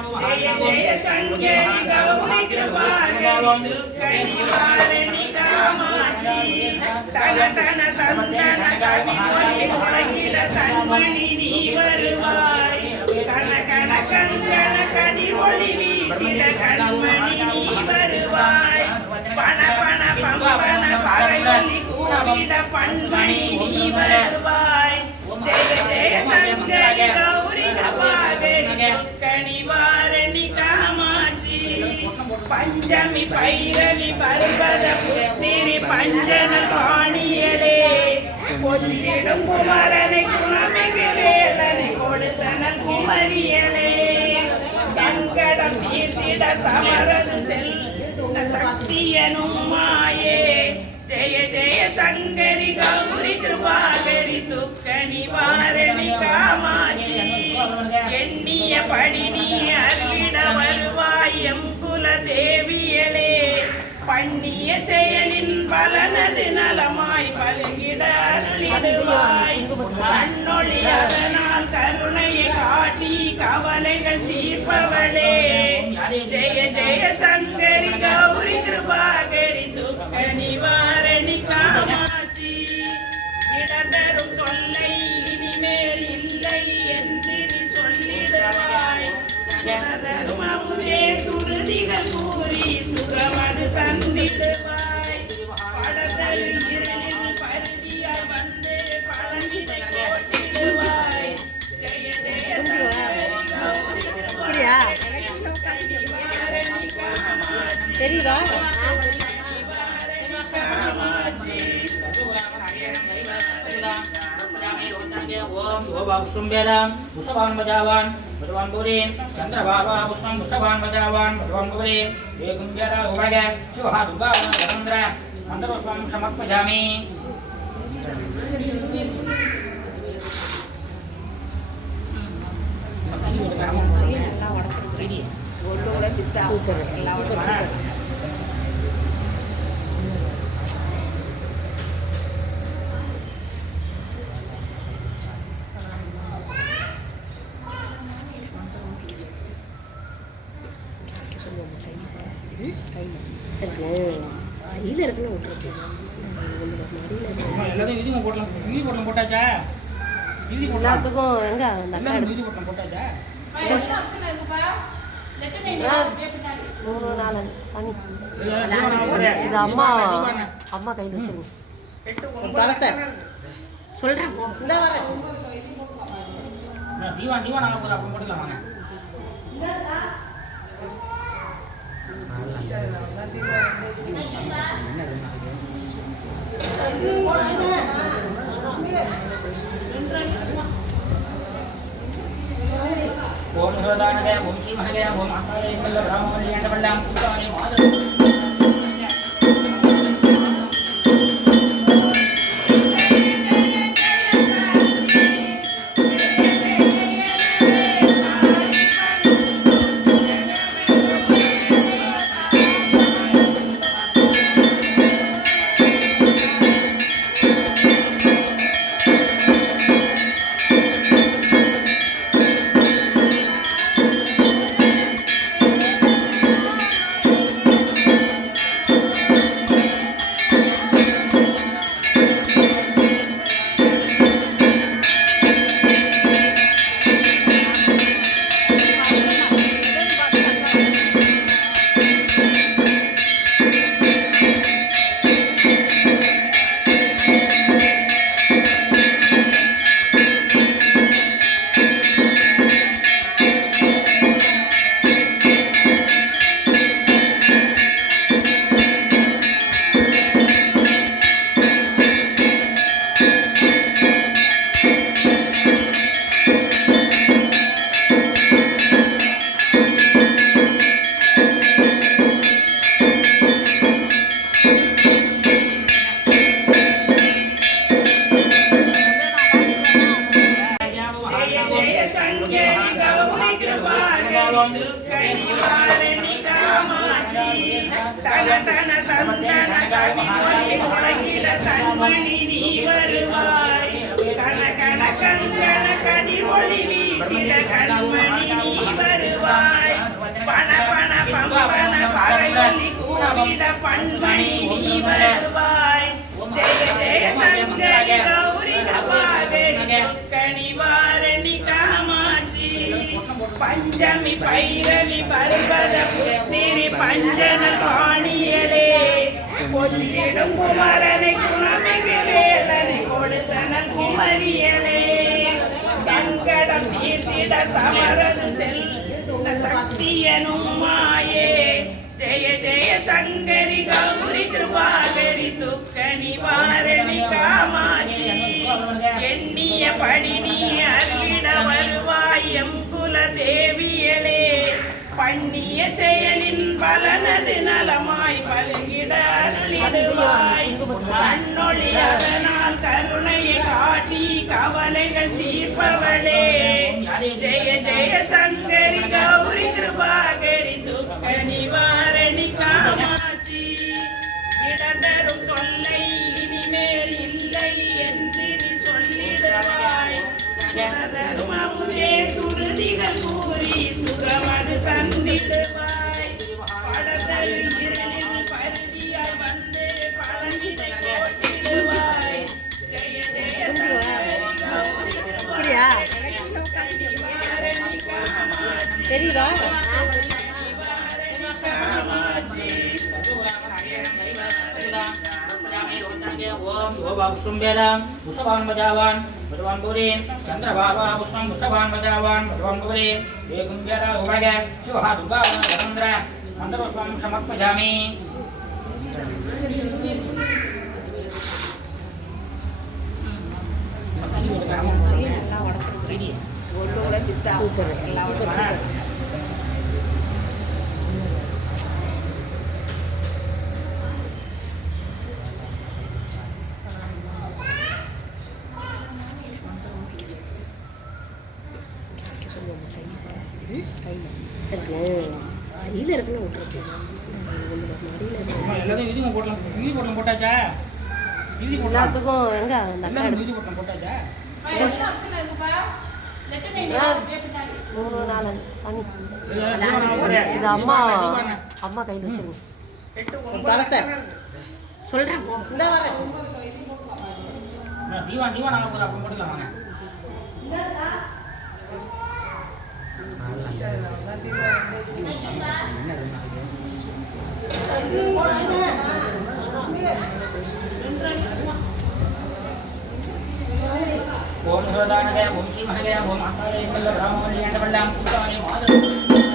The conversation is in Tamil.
ஜெய ஜெய சங்கரி கௌரி கிருபாகரி கனிவாரணி காமாட்சி தன தன தந்தன கவி ஒளி முழங்கிட தன்மணி நீ வருவாய் கன கன கங்கன கனி ஒளி வீசிட கண்மணி நீ வருவாய் பண பண பம்பன பறையொலி கூவிட பண்மணி நீ வருவாய் ஜெய ஜெய சங்கரி கௌரி கிருபாகரி கனிவாரணி காமாட்சி பஞ்சமி பைரவி பர்வத புத்திரி பஞ்சன பாணியலே கொஞ்சிடும் குமரனை குணமிகு வேலனை கொடுத்தன குமரியலே சங்கடம் தீர்த்திட சமரது செல்ல சக்தியனும் மாயே ஜெய ஜெய சங்கரி கௌரி கிருபாகரி துக்க நிவாரணி காமாட்சி எண்ணிய படி நீ அருளிட வருவாய் எம் குல தேவியலே பண்ணிய செயலின் பலனது நலமாய் பல்கிட அருளிடுவாய் கண்ணொளி அதனால் கருணையை காட்டி கவலைகள் தீர்ப்பவளே ஜெய ஜெய சங்கரி கௌரி கிருபாகரி துக்க நிவாரணி காமாட்சி இடதரும் தொல்லை இனிமேல் இல்லை என்று நீ சொல்லிடுவாய் ஜனதர்மமுதே சுருதிகள் கூறி சுகமது தந்திடுவாய் படதல் இருளில் பருதியாய் வந்து பழனிதை போட்டிடுவாய் ஜெய ஜெய சங்கரி கௌரி கிருபாகரி நிவாரணி காமாட்சி தெரியுதா पुष्पवान बजावान भगवान गौरी चंद्रबाबा पुष्पम पुष्पवान बजावान भगवान गौरी ये कुंजरा उभागे शिवहा दुर्गा धनंद्र मंत्रपुष्पम समर्पयामि கையில் இருக்குன்னு விட்டுருக்கு எல்லாத்தையும் விதி போட்டலாம் போட்டாச்சா விதி எல்லாத்துக்கும் எங்க அந்த விதி போட்டலாம் போட்டாச்சா 3 நாள் பண்ணி இது அம்மா அம்மா கையில் வச்சுருங்க பழத்தை சொல்கிறேன் இந்த வரேன் தீவான் நாங்கள் போதும் அப்போ போட்டுக்கலாம் வாங்க ओम सर्वदानवे ओम श्री महवे ओम आकारे मल्ल ब्राह्मणे अंडवल्लां पुष्पाणि माधव கண்மணி நீ வருவாய் கன கன கங்கன கனி ஒளி வீசிட கண்மணி நீ வருவாய் பண பண பம்பன பறையொலி கூவிட பண்மணி நீ வருவாய் ஜெய ஜெய சங்கரி கௌரி நவாகரி கணிவாரணி காமாட்சி பஞ்சமி பைரவி பர்வத புத்திரி பஞ்சன பாணியலே கொஞ்சிடும் குமரனை குணமிகு வேலனை கொடுத்தன குமரியலே சங்கடம் தீர்த்திட சமரது செல்ல சக்தியனும் மாயே ஜெய ஜெய சங்கரி கௌரி கிருபாகரி துக்க நிவாரணி காமாட்சி எண்ணிய படி நீ அருளிட வருவாய் எம் குல தேவியலே பண்ணிய செயலின் பலனது நலமாய் பல்கிட அருளிடுவாய் அன்னொளி அதனால் கருணையை காட்டி கவலைகள் தீர்ப்பவளே ஜெய ஜெய சங்கரி கௌரி கிருபாகரி துக்க நிவாரணி காமாட்சி இடந்தரும் தொல்லை இனிமேல் இல்லை என்று நீ சொல்லிடுவாய் தர்மமுதே சுருதிகள் கூறி சுகமது தந்திடுவாய் படதல் இருளில் பருதியாய் வந்து பழனிதை போட்டிடுவாய் ஜெய ஜெய சங்கரி கௌரி கிருபாகரி நிவாரணி காமாட்சி தெரியுதா ओम भुवसुंबेरं पुष्पवान बजावान भगवान गौरी चंद्रभावा पुष्पं पुष्पवान बजावान भगवान गौरी वेगुंजरा उभय शिवहा दुर्गा धरंद्र मंत्रपुष्पं समर्पयामि கையில் இருக்குன்னு விட்டுருக்கு எல்லாத்தையும் விதி போட்டலாம் போட்டாச்சா விதி போட்டலாம் எல்லாத்துக்கும் எங்க அந்த அக்கா விதி போட்டலாம் போட்டாச்சா 3 நாள் சாமி இது அம்மா அம்மா கையில் வச்சிருங்க பழத்தை சொல்றேன் இந்த வரேன் தீவான் தீவான் நாங்கள் போதும் அப்போ போட்டுக்கலாம் வாங்க ஓம் ஹிருதானதே ஓம் ஸ்ரீ மஹதே ஓம் ஆகாரே மல்ல ராமவல்லி அண்டவல்லாம் புத்தானி மாதம்